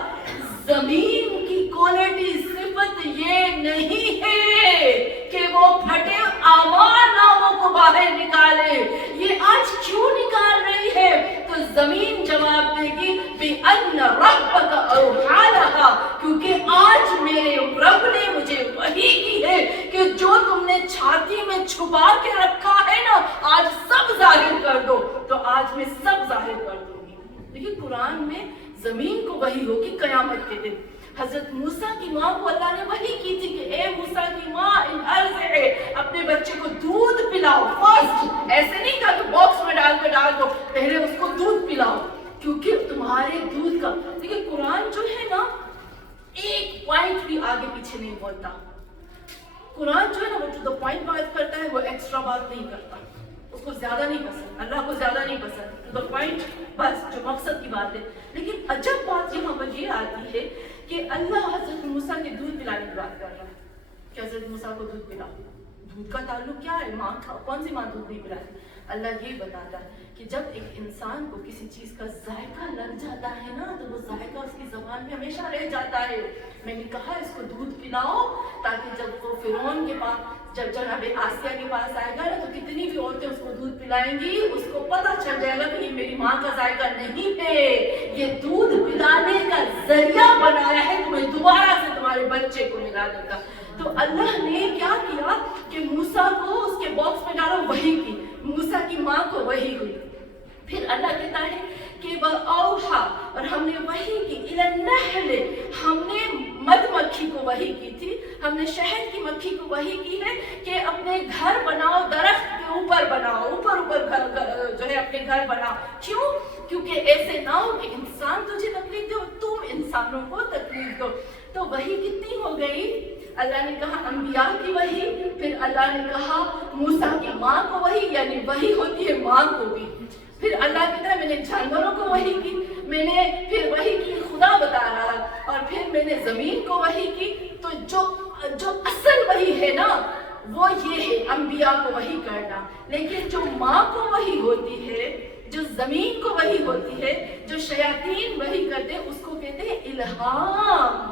زمین کی کوالٹی صفت یہ نہیں ہے کہ وہ پھٹے اعمال ناموں کو باہر نکالے، یہ آج کیوں نکال رہی ہے؟ تو زمین جواب دے گی بِأَنَّ رَبَّكَ أَوْحَىٰ لَهَا، کیونکہ آج میرے رب نے مجھے وحی کی ہے کہ جو تم نے چھاتی میں چھپا کے رکھا ہے نا، آج سب ظاہر کر دو. تو آج میں سب ظاہر کر دوں گی. دیکھیے قرآن میں زمین کو وحی ہوگی قیامت کے دن. حضرت موسیٰ کی ماں کو اللہ نے وحی کی تھی کہ اے موسیٰ کی ماں ارضعی، اپنے بچے کو دودھ پلاؤ. فرسٹ ایسے نہیں کہا کہ باکس میں ڈال دو، پہلے اس کو دودھ پلاؤ، کیونکہ تمہارے دودھ کا. دیکھیں قرآن جو ہے نا ایک پوائنٹ بھی آگے پیچھے نہیں بولتا. قرآن جو ہے نا وہ ٹو دا پوائنٹ بات کرتا ہے، وہ ایکسٹرا بات نہیں کرتا. اس کو زیادہ نہیں پسند، اللہ کو زیادہ نہیں پسند، ٹو دا پوائنٹ، بس جو مقصد کی بات ہے. لیکن عجب بات یہاں پر یہ آتی ہے کہ اللہ حضرت موسیٰ کے دودھ پلانے کی بات کر رہا ہے کہ حضرت موسیٰ کو دودھ پلاؤ. دودھ کا تعلق کیا ہے؟ ماں کا کون سی ماں دودھ نہیں پلاتی؟ اللہ یہ بتاتا ہے کہ جب ایک انسان کو کسی چیز کا ذائقہ لگ جاتا ہے نا، تو وہ ذائقہ اس کی زبان میں ہمیشہ رہ جاتا ہے. میں نے کہا اس کو دودھ پلاؤ تاکہ جب وہ فرعون کے پاس، جب جناب آسیہ کے پاس آئے گا نا، تو کتنی بھی عورتیں اس کو دودھ پلائیں گی، اس کو پتہ چل جائے گا کہ یہ میری ماں کا ذائقہ نہیں ہے، یہ دودھ پلانے کا ذریعہ بنایا ہے تمہیں دوبارہ سے تمہارے بچے کو ملانے کا. تو اللہ نے کیا کیا کہ موسیٰ کو اس کے باکس میں ڈالو، وحی کی. موسیٰ کی ماں کو وحی ہوئی. پھر اللہ کہتا ہے کہ وَأَوْحَىٰ، اور ہم نے وحی کی إِلَى النَّحْلِ، ہم نے مدھ مکھی کو وحی کی تھی، ہم نے شہد کی مکھی کو وحی کی ہے کہ اپنے گھر بناؤ، درخت کے اوپر بناؤ، اوپر گھر جو ہے اپنے گھر بناؤ. کیوں؟ کیونکہ ایسے نہ ہو کہ انسان تجھے تکلیف دے اور تم انسانوں کو تکلیف دو. تو وحی کتنی ہو گئی؟ اللہ نے کہا انبیاء کی وحی، پھر اللہ نے کہا موسیٰ کی ماں کو وحی، یعنی وحی ہوتی ہے ماں کو بھی. پھر اللہ کہتا ہے میں نے جانوروں کو وحی کی، میں نے پھر وحی کی خدا بتا رہا، اور پھر میں نے زمین کو وحی کی. تو جو اصل وحی ہے نا وہ یہ ہے انبیاء کو وحی کرنا. لیکن جو ماں کو وحی ہوتی ہے، جو زمین کو وحی ہوتی ہے، جو شیاطین وحی کرتے ہیں، اس کو کہتے ہیں الہام.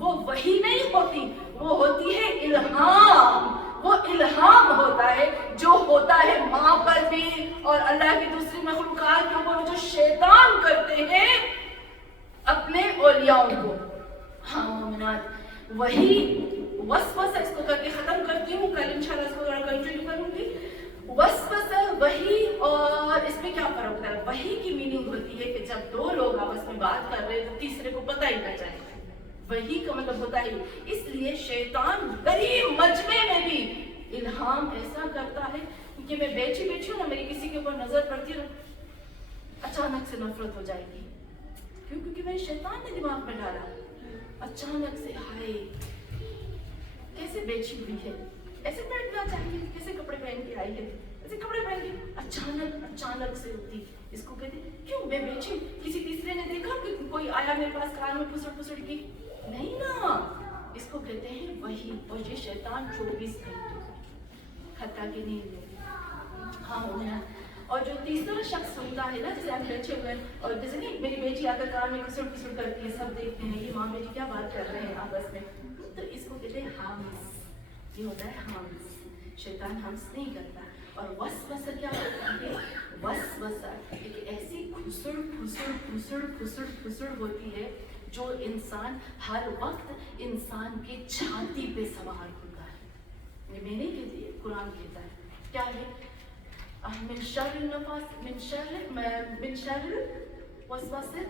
وہ وحی نہیں ہوتی، وہ ہوتی ہے الہام. وہ الہام ہوتا ہے جو ہوتا ہے ماں پر بھی اور اللہ کی دوسری مخلوقات کے اوپر، جو شیطان کرتے ہیں اپنے اولیاء کو. ہاں مومنات، وحی وسوسہ اس کو کر کے ختم کرتی ہوں، کل انشاءاللہ اس کو ذرا کنٹینیو کروں گی. وسوسہ وحی اور اس میں کیا فرق ہوتا ہے؟ وحی کی میننگ ہوتی ہے کہ جب دو لوگ آپس میں بات کر رہے ہیں تو تیسرے کو پتہ ہی نہ چلے. وحی کا مطلب ہوتا ہے، اس لیے شیطان غریب مجمع میں بھی الہام ایسا کرتا ہے کہ میں بیٹھی ہوں نا، میری کسی کے اوپر نظر پڑتی ہے، اچانک سے نفرت ہو جائے گی. کیوں؟ کیونکہ میرے شیطان نے دماغ میں ڈالا. اچانک سے ہائے کیسے بیٹھی ہوئی ہے، ایسے بیٹھنا چاہیے، کیسے کپڑے پہن کے آئی ہے، ऐसे कपड़े पहन के अचानक से उठी। इसको कहते क्यों मैं बेची? किसी तीसरे ने देखा कि कोई आया मेरे पास कान में फुसड़ की? नहीं ना, इसको कहते हैं वही, और ये शैतान 24 घंटे खत्ता की नींद में। हाँ होना। और जो तीसरा शख्स होता है ना, जैसे आप बैठे हुए हैं और जैसे नहीं मेरी बेटी आकर कान में खुसड़ करती है, सब देखते हैं ये माँ बेटी क्या बात कर रहे हैं आपस में, तो इसको कहते हैं हम्स। ये होता है हम्स। शैतान हम्स नहीं करता। और वसवसा क्या होता है? वसवसा एक ऐसी खुसड़ होती है जो इंसान हर वक्त इंसान के छाती पे सवार होता है। ये मैंने कहती है, कुरान कहता है क्या है? मिन शर्रिन नफास मिन शर्रिल वसवासिल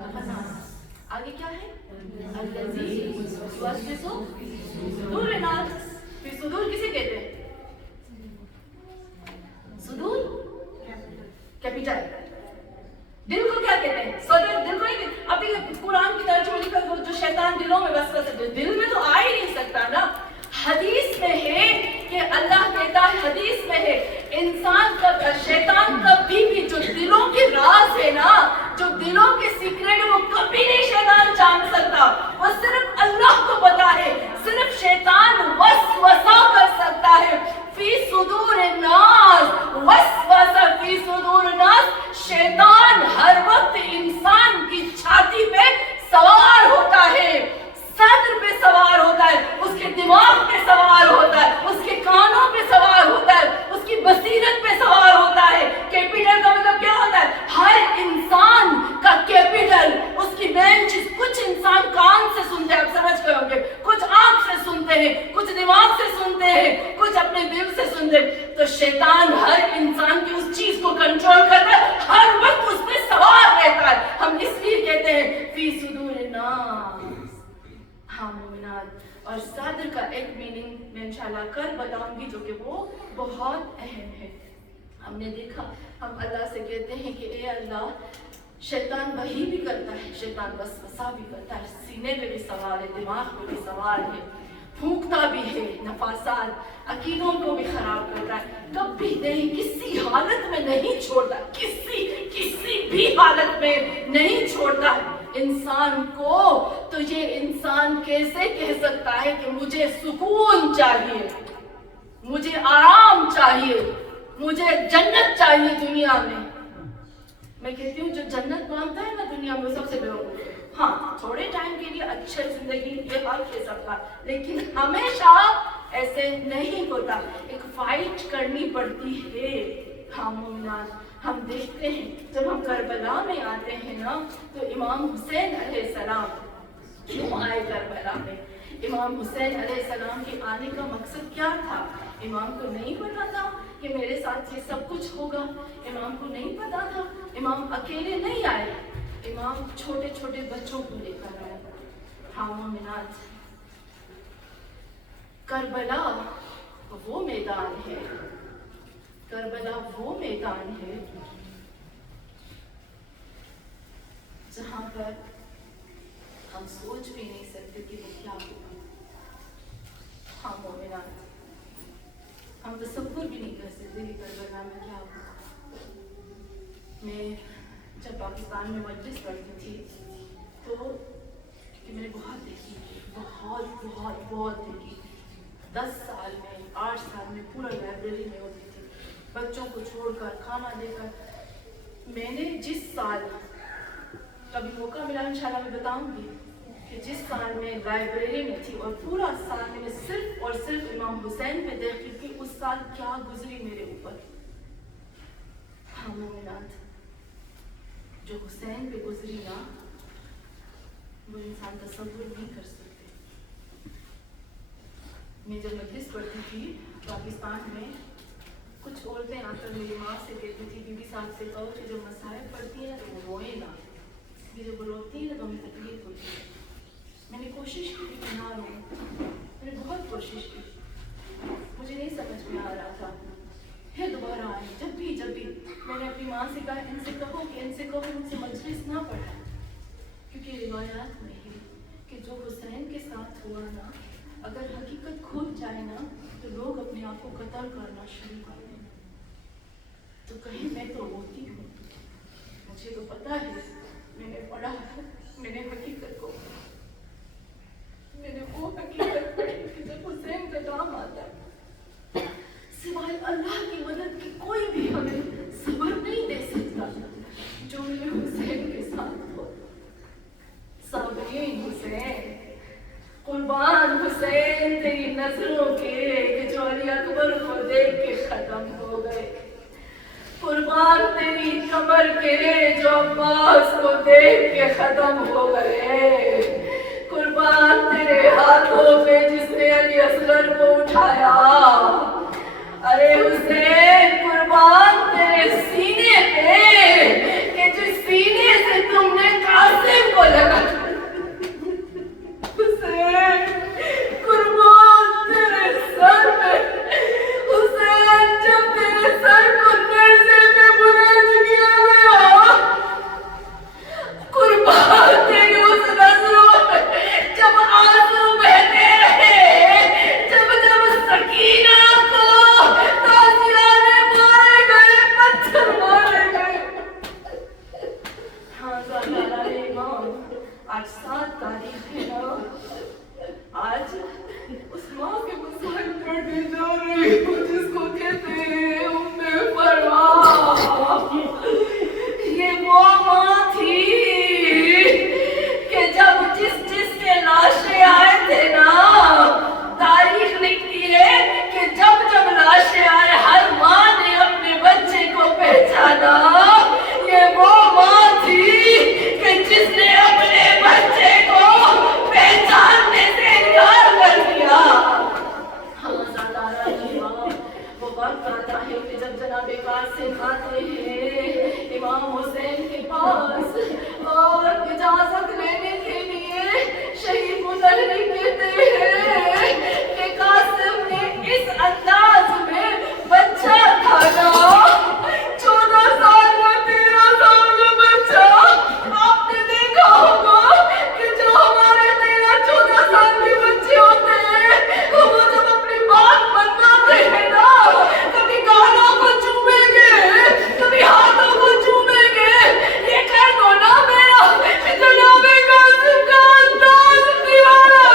खन्नास। आगे क्या है? अल्लज़ी युवस्विसु सुदूरिन नास। फिर सुदूर किसे कहते हैं? सुदूर कैपिटल। दिल को क्या कहते हैं? सदर। दिल को नहीं कहते। अभी कुरान की तर्जुमा लिखा जो शैतान दिलों में वसवसा, दिल में तो आ ही नहीं सकता ना। हदीस में है कि अल्लाह कहता है, हदीस में है इंसान का शैतान कभी भी जो दिलों के राज है ना, जो दिलों के सीक्रेट है, वो कभी नहीं शैतान जान सकता। वो सिर्फ अल्लाह को पता है। सिर्फ शैतान वसवसा कर सकता है। फी सुदूर नास, वसवसा फी सुदूर नास। शैतान हर वक्त इंसान की छाती पे सवार होता है, सदर पे सवार होता है, उसके दिमाग पे सवार होता है, उसके कानों पे सवार होता है, उसकी बसीरत पे सवार होता है। कैपिटल का मतलब क्या होता है? हर इंसान का कैपिटल, उसकी मेन चीज। कुछ इंसान कान से सुनते हैं, आप समझ गए होंगे, कुछ आंख से सुनते हैं, कुछ दिमाग से सुनते हैं, कुछ अपने दिल से सुनते हैं। तो शैतान हर इंसान की उस चीज को कंट्रोल करता है, हर वक्त उस पे सवार रहता है। हम इसलिए कहते हैं फी सुदूर नास। हाँ मोमिनात। और सदर का एक मीनिंग मैं इंशाल्लाह कल बताऊंगी, जो कि वो बहुत अहम है। हमने देखा, हम अल्लाह से कहते हैं कि ए अल्लाह, शैतान वही भी करता है, शैतान वसवसा भी करता है, सीने पे भी सवार है, दिमाग पे भी सवार है, फूंकता भी है, नफासात, अकीदों को भी खराब करता है। कभी नहीं, किसी हालत में नहीं छोड़ता, किसी भी हालत में नहीं छोड़ता इंसान को। तो ये इंसान कैसे कह सकता है कि मुझे सुकून चाहिए, मुझे आराम चाहिए, मुझे जन्नत चाहिए दुनिया में? मैं कहती हूँ जो जन्नत मांगता है ना दुनिया में, सबसे बेवकूफ है। हाँ, थोड़े टाइम के लिए अच्छी जिंदगी, ये हक है सबका, लेकिन हमेशा ऐसे नहीं होता। एक फाइट करनी पड़ती है। हाँ मोमिनात, हम देखते हैं जब हम करबला में आते हैं ना, तो इमाम हुसैन अलैहिस्सलाम क्यों आए करबला में? इमाम हुसैन अलैहिस्सलाम के आने का मकसद क्या था? इमाम को नहीं पता था कि मेरे साथ ये सब कुछ होगा। इमाम को नहीं पता था। इमाम अकेले नहीं आए, इमाम छोटे छोटे बच्चों को लेकर आए। हाँ मोमिनात, करबला वो मैदान है, करबला वो मैदान है जहाँ पर हम सोच भी नहीं सकते कि वो क्या होगा। हाँ मोमिनात, हम तसव्वुर भी नहीं कर सकते कि करबला में क्या होगा। मैं जब पाकिस्तान में मजलिस पढ़ती थी तो मैंने बहुत देखी, बहुत देखी। 10 साल में, 8 साल में पूरा लाइब्रेरी में होती थी, बच्चों को छोड़कर, खाना देकर। मैंने जिस साल, कभी मौका मिला इंशाल्लाह मैं बताऊंगी कि जिस साल में लाइब्रेरी में थी और पूरा साल मैंने सिर्फ और सिर्फ इमाम हुसैन पे देखी कि उस साल क्या गुजरी मेरे ऊपर। हाँ मोमिनात, जो हुसैन पे गुजरी ना, वो इंसान तसव्वुर नहीं कर सकते। मैं जब मजलिस पढ़ती थी पाकिस्तान में, कुछ औरतें आकर मेरी माँ से कहती थी, बीबी साहब से कहो कि जो मसाइल पढ़ती है तो वो रोए ना, ये जब रोती है तो हमें तकलीफ होती है। मैंने कोशिश की कि ना रोऊं, मैंने बहुत कोशिश की, मुझे नहीं समझ में आ रहा था। फिर दोबारा आई, जब भी मैंने अपनी माँ से कहा, इनसे कहो मुझसे मजलिस ना पढ़ा, क्योंकि रिवायात में है कि जो हुसैन के साथ हुआ ना, अगर हकीकत खुल जाए ना तो लोग अपने आप को कत्ल करना शुरू कर दें। तो कहीं मैं तो रोती हूँ, मुझे तो पता है, मैंने पढ़ा है, मैंने हकीकत को, मैंने वो हकीकत पढ़ी कि जब हुसैन का नाम आता है सिवाय अल्लाह की मदद की कोई भी हमें सब्र नहीं दे सकता जो मेरे हुसैन के साथ हो। साबरीन हुसैन, कुर्बान हुसैन तेरी नजरों के जो अली अकबर को देख के खत्म हो गए, कुर्बान तेरी कमर के जो अब्बास को देख के खत्म हो गए, कुर्बान तेरे हाथों पे जिसने अली असगर को उठाया, अरे हुसैन कुर्बान तेरे सीने पे कि जिस सीने से तुमने कासिम को लगा, हुसैन कुर्बान तेरे सर पे, हुसैन जब तेरे सर को नेज़े पे बुलंद किया गया, कुर्बान तेरी उस नजरों में जब आंसू बहते रहे, जब जब सकीना को ताजियाने मारे गए, पत्थर मारे गए। हाँ ज़ाला इमाम, आज 7 तारीख है ना, आज उस माँ के मसाइल पढ़ने जा रही हूँ जिसको कहते हैं उम्मे फरवा। ये वो माँ थी कि जब जिसके लाशें आए थे ना, तारीख लिखती है कि जब जब लाशें आए हर माँ ने अपने बच्चे को पहचाना। ये वो माँ थी कि जिसने अपने बच्चे को पहचानने से इनकार कर दिया। हाँ ज़ाला इमाम, वो वक्त आता है कि जब जनाब कासिम आते हैं इमाम हुसैन के पास और इजाजत लेने के लिए शहीद मुतहरिक कहते हैं कि कासिम ने इस अंदाज में बच्चा था ना, 14 साल का 13 साल का बच्चा, आपने देखा होगा कि जो हमारे 13-14 साल के बच्चे होते हैं वो जब अपनी बात बताते हैं ना, कभी गालों को चूमेंगे, कभी हाथों को चूमेंगे। ये कर दो ना मेरा जनाबे कासिम का अंदाज निराला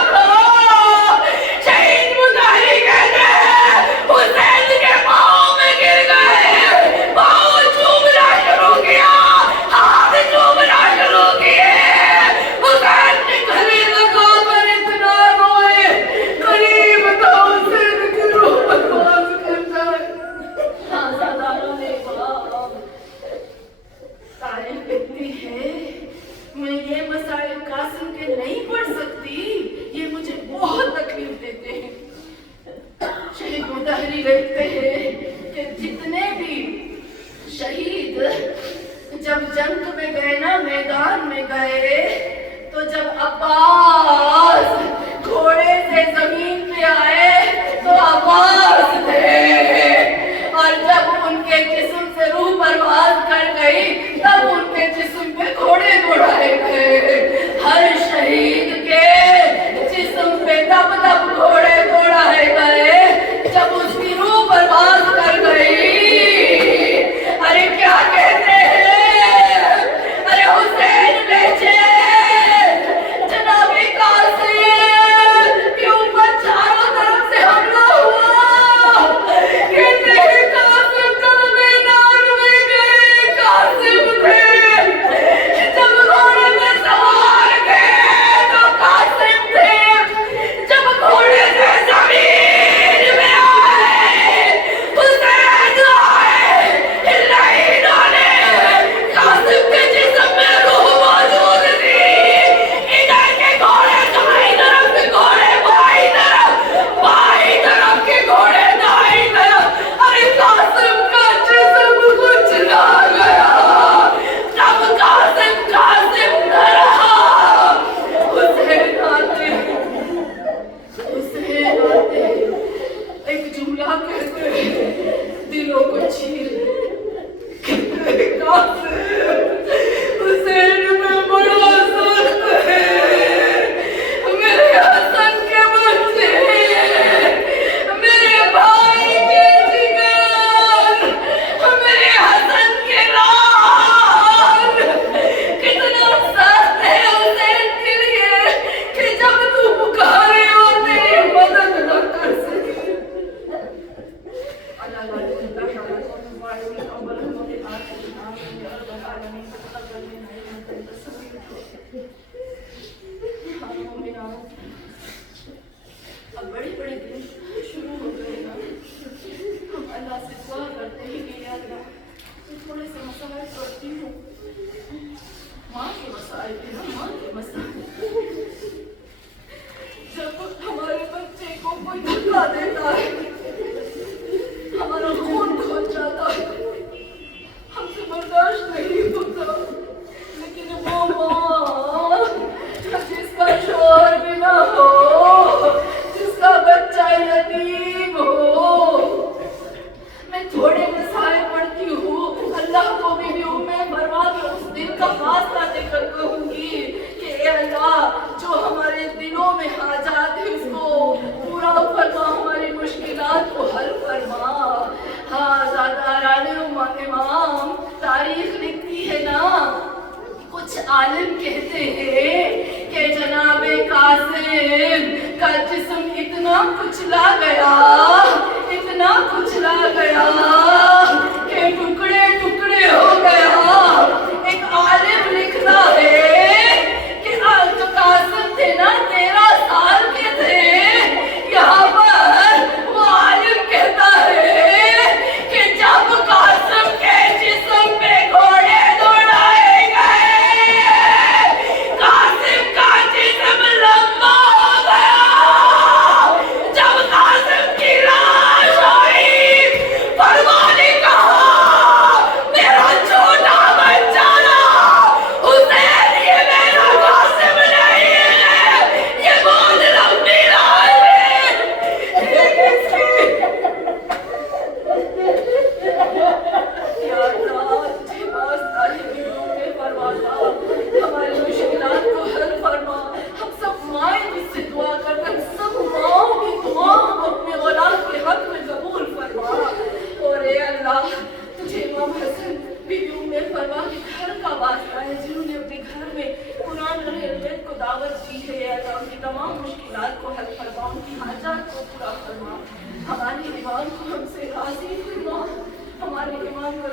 हासिम का जिस्म इतना कुचला गया कि टुकड़े टुकड़े हो गया। एक आलिम लिखता है कि जो कासिम थे ना 13 साल के थे, यहाँ पर वो आलिम कहता है कि जब कासिम के जिस्म पे घोड़े दौड़ाए गए, कासिम का जिस्म लंबा हो गया। जब कासिम की लाश आई, परवाह ने कहा मेरा छोटा बच्चा ना हुसैन, ये मेरा कासिम नहीं है, ये बहुत लंबी लाश है। ये किसकी? या अल्लाह, तुझे वास्ता है, बीवियों पे फरमाता, हमारी मुश्किलात को हल फरमा। हम सब माएं तुझसे दुआ करते हैं, सब माओं की दुआ अपने औलाद के हक में कबूल फरमा। और ए अल्लाह, तुझे इमाम हसन बीवी उम्मे फरमा के घर का वास्ता है, जिन्होंने अपने घर में कुरान और हिदायत को दावत दी है। ए अल्लाह, उनकी तमाम मुश्किलात को हल फरमा, उनकी हाजात को पूरा फरमा। हमारे इमाम को हमसे राजी फरमा, हमारे इमाम को